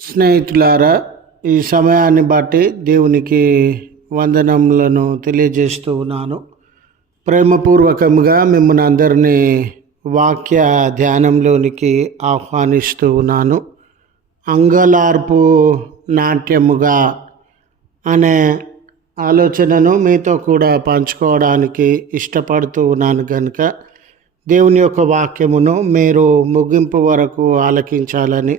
స్నేహితులారా ఈ సమయాన్ని బట్టి దేవునికి వందనములను తెలియజేస్తూ ఉన్నాను. ప్రేమపూర్వకంగా మిమ్మల్ని అందరినీ వాక్య ధ్యానంలోనికి ఆహ్వానిస్తూ ఉన్నాను. అంగలార్పు నాట్యముగా అనే ఆలోచనను మీతో కూడా పంచుకోవడానికి ఇష్టపడుతూ ఉన్నాను కనుక దేవుని యొక్క వాక్యమును మీరు ముగింపు వరకు ఆలకించాలని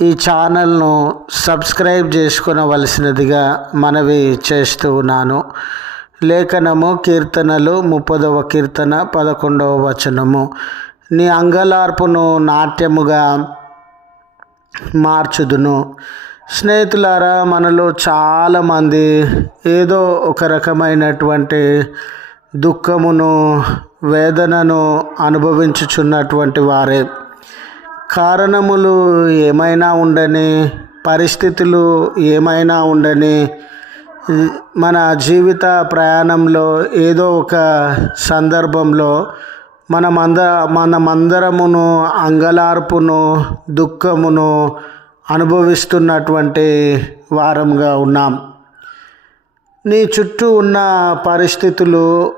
ఈ ఛానల్ను సబ్స్క్రైబ్ చేసుకునవలసినదిగా మనవి చేస్తూ ఉన్నాను. లేఖనము కీర్తనలు ముప్పదవ కీర్తన పదకొండవ వచనము. నీ అంగలార్పును నాట్యముగా మార్చుదును. స్నేహితులారా మనలో చాలామంది ఏదో ఒక రకమైనటువంటి దుఃఖమును వేదనను అనుభవించుచున్నటువంటి వారే. కారణములు ఏమైనా ఉండని పరిస్థితులు ఏమైనా ఉండని మన జీవిత ప్రయాణంలో ఏదో ఒక సందర్భంలో మనమంద మనమందరమును అంగలార్పును దుఃఖమును అనుభవిస్తున్నటువంటి వారంగా ఉన్నాం. నీ చుట్టూ ఉన్న పరిస్థితులు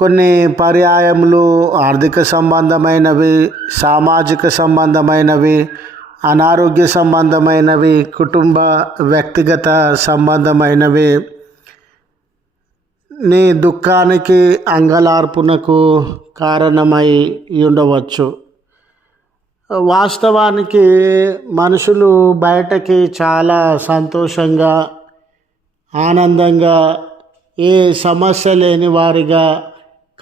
కొన్ని పర్యాయములు ఆర్థిక సంబంధమైనవి సామాజిక సంబంధమైనవి అనారోగ్య సంబంధమైనవి కుటుంబ వ్యక్తిగత సంబంధమైనవి. నీ దుఃఖానికి అంగలార్పునకు కారణమై ఉండవచ్చు. వాస్తవానికి మనుషులు బయటకి చాలా సంతోషంగా ఆనందంగా ఏ సమస్య లేని వారిగా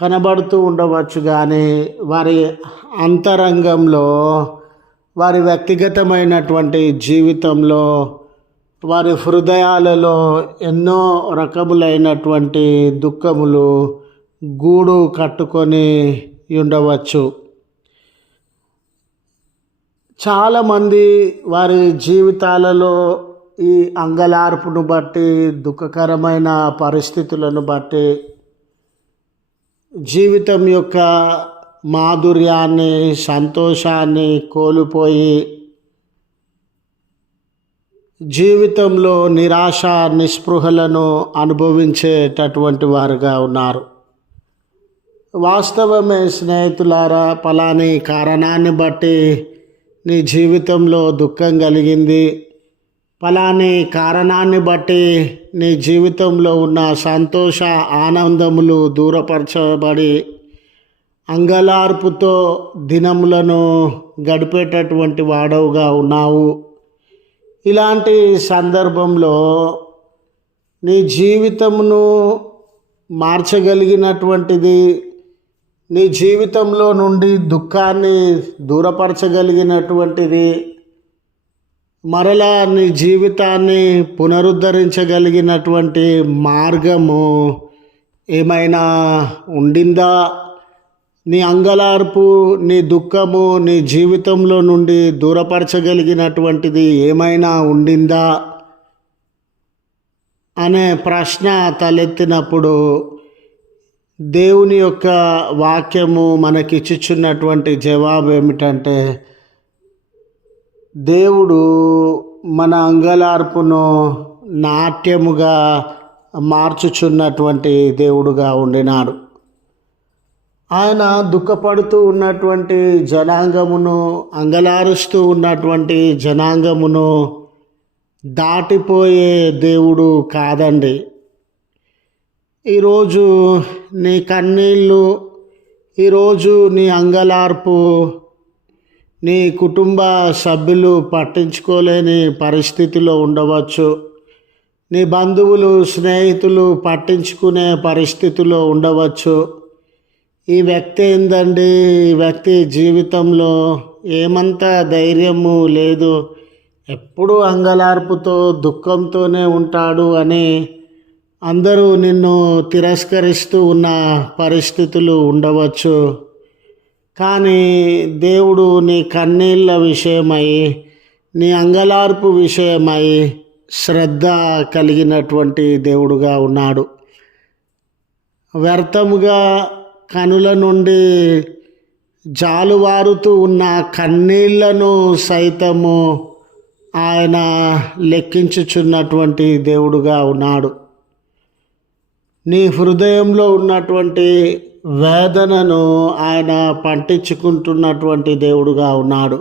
కనబడుతూ ఉండవచ్చు కానీ వారి అంతరంగంలో వారి వ్యక్తిగతమైనటువంటి జీవితంలో వారి హృదయాలలో ఎన్నో రకములైనటువంటి దుఃఖములు గూడు కట్టుకొని ఉండవచ్చు. చాలామంది వారి జీవితాలలో ఈ అంగలార్పును బట్టి దుఃఖకరమైన పరిస్థితులను బట్టి జీవితం యొక్క మాధుర్యాన్ని సంతోషాన్ని కోల్పోయి జీవితంలో నిరాశ నిస్పృహలను అనుభవించేటటువంటి వారుగా ఉన్నారు. వాస్తవమే స్నేహితులారా పలాని కారణాన్ని బట్టి నీ జీవితంలో దుఃఖం కలిగింది. ఫలాని కారణాన్ని బట్టి నీ జీవితంలో ఉన్న సంతోష ఆనందములు దూరపరచబడి అంగలార్పుతో దినములను గడిపేటటువంటి వాడవుగా ఉన్నావు. ఇలాంటి సందర్భంలో నీ జీవితమును మార్చగలిగినటువంటిది నీ జీవితంలో నుండి దుఃఖాన్ని దూరపరచగలిగినటువంటిది మరలా నీ జీవితాన్ని పునరుద్ధరించగలిగినటువంటి మార్గము ఏమైనా ఉండిందా? నీ అంగలార్పు నీ దుఃఖము నీ జీవితంలో నుండి దూరపరచగలిగినటువంటిది ఏమైనా ఉండిందా? అనే ప్రశ్న తలెత్తినప్పుడు దేవుని యొక్క వాక్యము మనకిచ్చుచున్నటువంటి జవాబు ఏమిటంటే దేవుడు మన అంగలార్పును నాట్యముగా మార్చుచున్నటువంటి దేవుడుగా ఉండినాడు. ఆయన దుఃఖపడుతూ ఉన్నటువంటి జనాంగమును అంగలారుస్తూ ఉన్నటువంటి జనాంగమును దాటిపోయే దేవుడు కాదండి. ఈరోజు నీ కన్నీళ్ళు ఈరోజు నీ అంగలార్పు నీ కుటుంబ సభ్యులు పట్టించుకోలేని పరిస్థితిలో ఉండవచ్చు. నీ బంధువులు స్నేహితులు పట్టించుకునే పరిస్థితిలో ఉండవచ్చు. ఈ వ్యక్తి ఏందండి? ఈ వ్యక్తి జీవితంలో ఏమంత ధైర్యము లేదు. ఎప్పుడు అంగలార్పుతో దుఃఖంతోనే ఉంటాడు అని అందరూ నిన్ను తిరస్కరిస్తూ ఉన్న పరిస్థితులు ఉండవచ్చు. కానీ దేవుడు నీ కన్నీళ్ళ విషయమై నీ అంగలార్పు విషయమై శ్రద్ధ కలిగినటువంటి దేవుడుగా ఉన్నాడు. వ్యర్థముగా కనుల నుండి జాలువారుతూ ఉన్న కన్నీళ్ళను సైతము ఆయన లెక్కించుచున్నటువంటి దేవుడుగా ఉన్నాడు. నీ హృదయంలో ఉన్నటువంటి వేదనను ఆయన పంటించుకుంటున్నటువంటి దేవుడుగా ఉన్నాడు.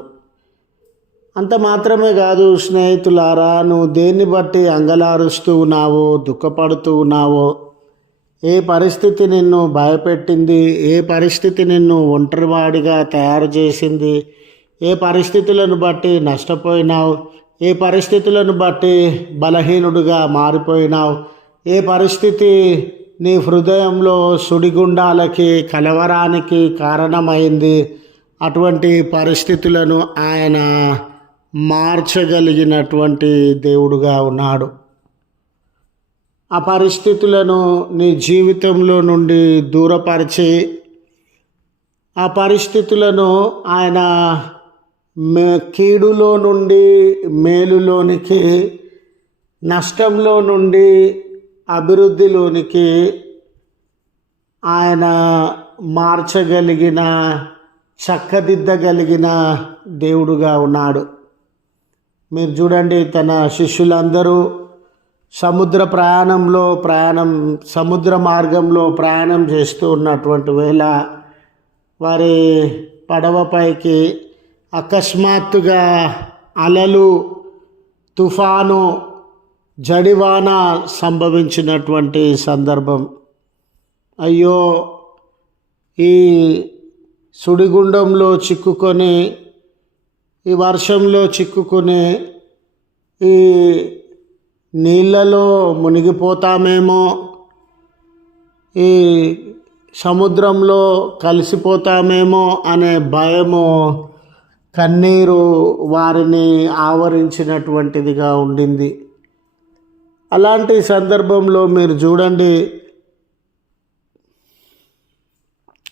అంత మాత్రమే కాదు స్నేహితులారా నువ్వు దేన్ని బట్టి అంగలారుస్తూ ఉన్నావో దుఃఖపడుతూ ఉన్నావో ఏ పరిస్థితి నిన్ను భయపెట్టింది ఏ పరిస్థితి నిన్ను ఒంటరివాడిగా తయారు చేసింది ఏ పరిస్థితులను బట్టి నష్టపోయినావు ఏ పరిస్థితులను బట్టి బలహీనుడిగా మారిపోయినావు ఏ పరిస్థితి నీ హృదయంలో సుడిగుండాలకి కలవరానికి కారణమైంది. అటువంటి పరిస్థితులను ఆయన మార్చగలిగినటువంటి దేవుడుగా ఉన్నాడు. ఆ పరిస్థితులను నీ జీవితంలో నుండి దూరపరిచి ఆ పరిస్థితులను ఆయన మే కీడులో నుండి మేలులోనికి నష్టంలో నుండి అభివృద్ధిలోనికి ఆయన మార్చగలిగిన చక్కదిద్దగలిగిన దేవుడుగా ఉన్నాడు. మీరు చూడండి తన శిష్యులందరూ సముద్ర ప్రయాణంలో ప్రయాణం సముద్ర మార్గంలో ప్రయాణం చేస్తూ ఉన్నటువంటి వేళ వారి పడవపైకి అకస్మాత్తుగా అలలు తుఫాను జడివాన సంభవించినటువంటి సందర్భం. అయ్యో ఈ సుడిగుండంలో చిక్కుకొని ఈ వర్షంలో చిక్కుకొని ఈ నీళ్ళలో మునిగిపోతామేమో ఈ సముద్రంలో కలిసిపోతామేమో అనే భయము కన్నీరు వారిని ఆవరించినటువంటిదిగా ఉండింది. అలాంటి సందర్భంలో మీరు చూడండి.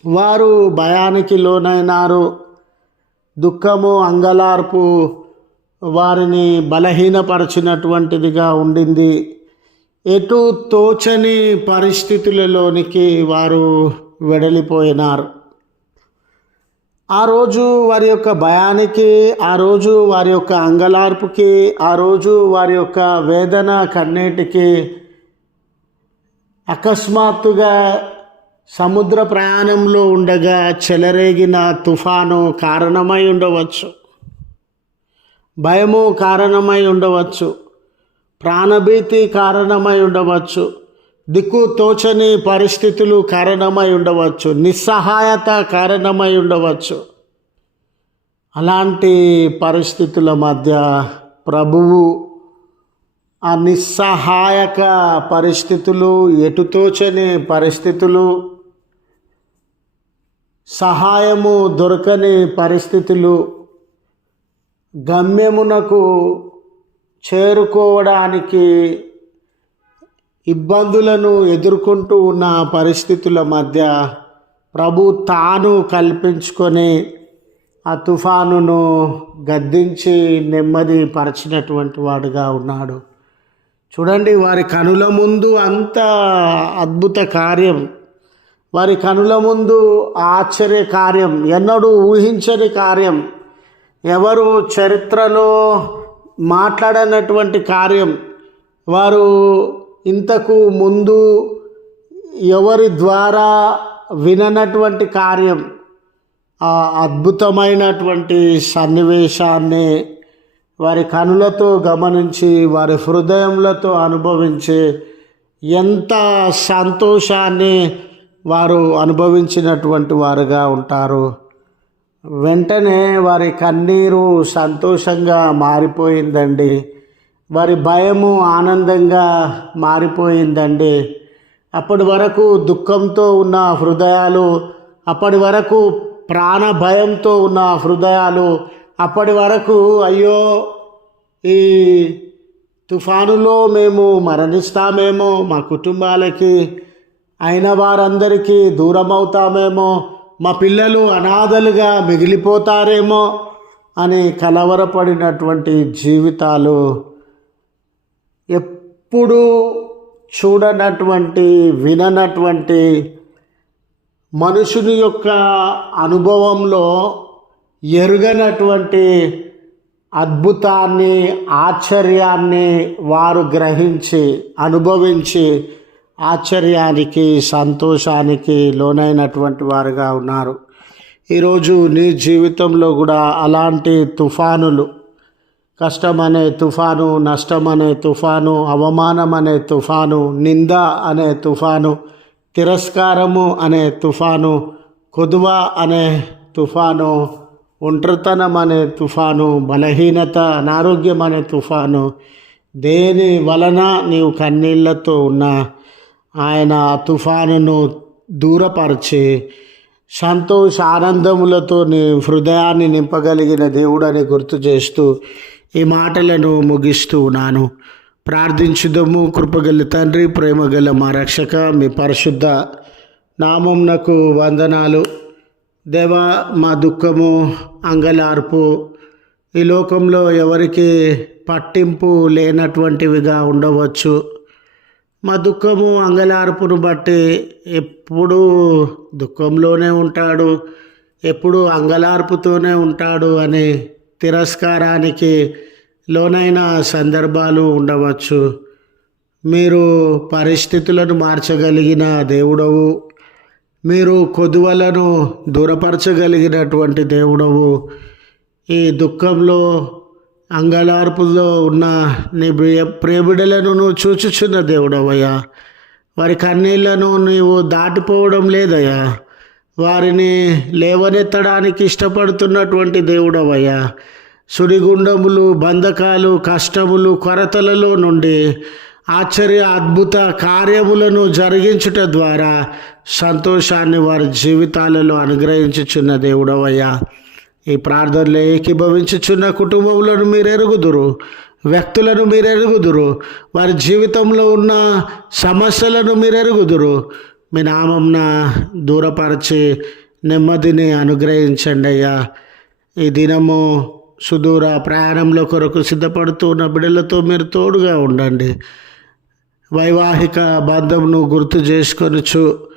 వారు భయానికి లోనైనారు. దుఃఖము అంగలార్పు వారిని బలహీనపరచినటువంటిదిగా ఉండింది. ఎటు తోచని పరిస్థితులలోనికి వారు వెడలిపోయినారు. ఆ రోజు వారి యొక్క భయానికి ఆ రోజు వారి యొక్క అంగలార్పుకి ఆ రోజు వారి యొక్క వేదన కన్నీటికి అకస్మాత్తుగా సముద్ర ప్రయాణంలో ఉండగా చెలరేగిన తుఫాను కారణమై ఉండవచ్చు. భయము కారణమై ఉండవచ్చు. ప్రాణభీతి కారణమై ఉండవచ్చు. దిక్కు తోచని పరిస్థితులు కారణమై ఉండవచ్చు నిస్సహాయత కారణమై ఉండవచ్చు. అలాంటి పరిస్థితుల మధ్య ప్రభువు ఆ నిస్సహాయక పరిస్థితులు ఎటుతోచని పరిస్థితులు సహాయము దొరకని పరిస్థితులు గమ్యమునకు చేరుకోవడానికి ఇబ్బందులను ఎదుర్కొంటూ ఉన్న పరిస్థితుల మధ్య ప్రభు తాను కల్పించుకొని ఆ తుఫానును గద్దించి నెమ్మది పరిచినటువంటి వాడుగా ఉన్నాడు. చూడండి వారి కనుల ముందు అంత అద్భుత కార్యం. వారి కనుల ముందు ఆశ్చర్య కార్యం. ఎన్నడూ ఊహించని కార్యం. ఎవరు చరిత్రలో మాట్లాడనటువంటి కార్యం. వారు ఇంతకు ముందు ఎవరి ద్వారా విననటువంటి కార్యం ఆ అద్భుతమైనటువంటి సన్నివేశాన్ని వారి కనులతో గమనించి వారి హృదయములతో అనుభవించి ఎంత సంతోషాన్ని వారు అనుభవించినటువంటి వారుగా ఉంటారు. వెంటనే వారి కన్నీరు సంతోషంగా మారిపోయిందండి. వారి భయము ఆనందంగా మారిపోయిందండి. అప్పటి వరకు దుఃఖంతో ఉన్న హృదయాలు అప్పటి వరకు ప్రాణ భయంతో ఉన్న హృదయాలు అప్పటి వరకు అయ్యో ఈ తుఫానులో మేము మరణిస్తామేమో మా కుటుంబాలకి అయిన వారందరికీ దూరం అవుతామేమో మా పిల్లలు అనాథలుగా మిగిలిపోతారేమో అని కలవరపడినటువంటి జీవితాలు. ఎప్పుడూ చూడనటువంటి విననటువంటి మనుషుని యొక్క అనుభవంలో ఎరుగనటువంటి అద్భుతాన్ని ఆశ్చర్యాన్ని వారు గ్రహించి అనుభవించి ఆశ్చర్యానికి సంతోషానికి లోనైనటువంటి వారుగా ఉన్నారు. ఈరోజు నీ జీవితంలో కూడా అలాంటి తుఫానులు కష్టం అనే తుఫాను నష్టం అనే తుఫాను అవమానం అనే తుఫాను నింద అనే తుఫాను తిరస్కారము అనే తుఫాను కొదువ అనే తుఫాను ఒంటరితనం అనే తుఫాను బలహీనత అనారోగ్యం అనే తుఫాను. దేని వలన నీవు కన్నీళ్ళతో ఉన్న ఆయన ఆ తుఫానును దూరపరిచి సంతోష ఆనందములతో నీ హృదయాన్ని నింపగలిగిన దేవుడని గుర్తు చేస్తూ ఈ మాటలను ముగిస్తూ ఉన్నాను. ప్రార్థించుదము కృపగల తండ్రి ప్రేమగల మా రక్షక మీ పరిశుద్ధ నామంనకు వందనాలు. దేవా మా దుఃఖము అంగలార్పు. ఈ లోకంలో ఎవరికి పట్టింపు లేనటువంటివిగా ఉండవచ్చు. మా దుఃఖము అంగలార్పును బట్టి ఎప్పుడూ దుఃఖంలోనే ఉంటాడు ఎప్పుడు అంగలార్పుతోనే ఉంటాడు అని తిరస్కారానికి లోనైన సందర్భాలు ఉండవచ్చు. మీరు పరిస్థితులను మార్చగలిగిన దేవుడవు. మీరు కొదువలను దూరపరచగలిగినటువంటి దేవుడవు. ఈ దుఃఖంలో అంగలార్పులో ఉన్న నీ ప్రియ ప్రియబిడలను నువ్వు చూచుచున్న దేవుడవయ్యా. వారి కన్నీళ్ళను నీవు దాటిపోవడం లేదయ్యా. వారిని లేవనెత్తడానికి ఇష్టపడుతున్నటువంటి దేవుడవయ్యా. సుడిగుండములు బంధకాలు కష్టములు కొరతలలో నుండి ఆశ్చర్య అద్భుత కార్యములను జరిగించుట ద్వారా సంతోషాన్ని వారి జీవితాలలో అనుగ్రహించుచున్న దేవుడవయ్యా. ఈ ప్రార్థనలో ఏకీభవించుచున్న కుటుంబములను మీరు ఎరుగుదురు వ్యక్తులను మీరు ఎరుగుదురు వారి జీవితంలో ఉన్న సమస్యలను మీరు ఎరుగుదురు మీ నామంన దూరపరిచి నెమ్మదిని అనుగ్రహించండి అయ్యా. ఈ దినము సుదూర ప్రయాణంలో కొరకు సిద్ధపడుతూ ఉన్న బిడ్డలతో మీరు తోడుగా ఉండండి. వైవాహిక బంధంను గుర్తు చేసుకొనుచు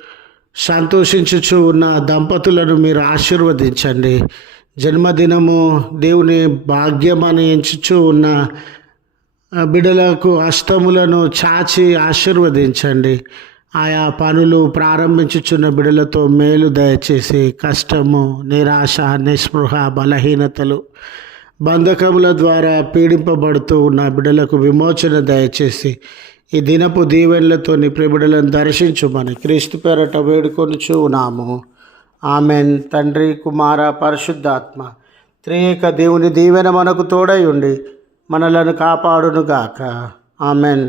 సంతోషించుచు ఉన్న దంపతులను మీరు ఆశీర్వదించండి. జన్మదినము దేవుని భాగ్యమని ఎంచుచు ఉన్న బిడ్డలకు అష్టములను చాచి ఆశీర్వదించండి. ఆయా పనులు ప్రారంభించుచున్న బిడలతో మేలు దయచేసి కష్టము నిరాశ నిస్పృహ బలహీనతలు బంధకముల ద్వారా పీడింపబడుతూ ఉన్న బిడలకు విమోచన దయచేసి ఈ దినపు దీవెనలతో నిప్రిబిడలను దర్శించుమని క్రీస్తు పేరట వేడుకొనుచు ఉన్నాము. ఆమెన్. తండ్రి కుమార పరిశుద్ధాత్మ త్రియేక దేవుని దీవెన మనకు తోడై ఉండి మనలను కాపాడునుగాక. ఆమెన్.